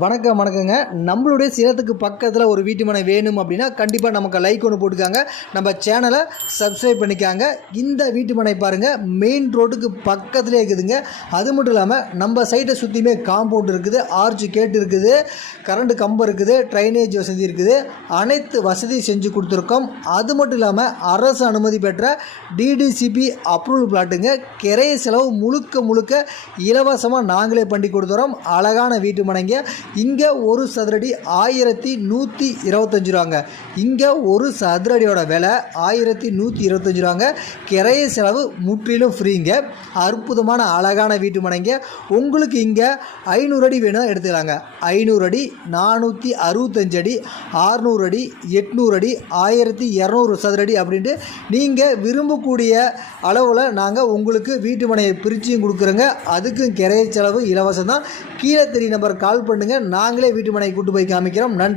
வணக்கங்க. நம்மளுடைய சேலத்துக்கு பக்கத்தில் ஒரு வீட்டு மனை வேணும் அப்படின்னா கண்டிப்பாக நமக்கு லைக் ஒன்று போட்டுக்காங்க. நம்ம சேனலை சப்ஸ்கிரைப் பண்ணிக்காங்க. இந்த வீட்டு மனை பாருங்கள், மெயின் ரோட்டுக்கு பக்கத்துலேயே இருக்குதுங்க. அது மட்டும் இல்லாமல் நம்ம சைட்டை சுற்றியுமே காம்பவுண்ட் இருக்குது, ஆர்ச் கேட் இருக்குது, கரண்ட் கம்பம் இருக்குது, ட்ரைனேஜ் வசதி இருக்குது. அனைத்து வசதி செஞ்சு கொடுத்துருக்கோம். அது மட்டும் இல்லாமல் அரசு அனுமதி பெற்ற டிடிசிபி அப்ரூவல் பிளாட்டுங்க. கிரைய செலவு முழுக்க இலவசமாக நாங்களே பண்ணி கொடுத்துறோம். அழகான வீட்டு மனைங்க. இங்கே ஒரு சதுரடி 1125 ரூபாங்க. இங்கே ஒரு சதுரடியோட விலை 1125 ரூபாங்க. கிரைய செலவு முற்றிலும் ஃப்ரீங்க. அற்புதமான அழகான வீட்டு மனைங்க. உங்களுக்கு இங்கே 500 அடி வேணும் எடுத்துக்கலாங்க. 500 அடி, 465 அடி, 600 அடி, 800 அடி, 1200 சதுரடி அப்படின்ட்டு நீங்கள் விரும்பக்கூடிய அளவில் நாங்கள் உங்களுக்கு வீட்டு மனையை பிரிச்சியும் கொடுக்குறோங்க. அதுக்கும் கிரைய செலவு இலவசம் தான். கீழே தெரிய நம்பர் கால் பண்ணுங்கள். நாங்களே வீட்டு மனையை கூட்டு போய் காமிக்கிறோம். நன்றி.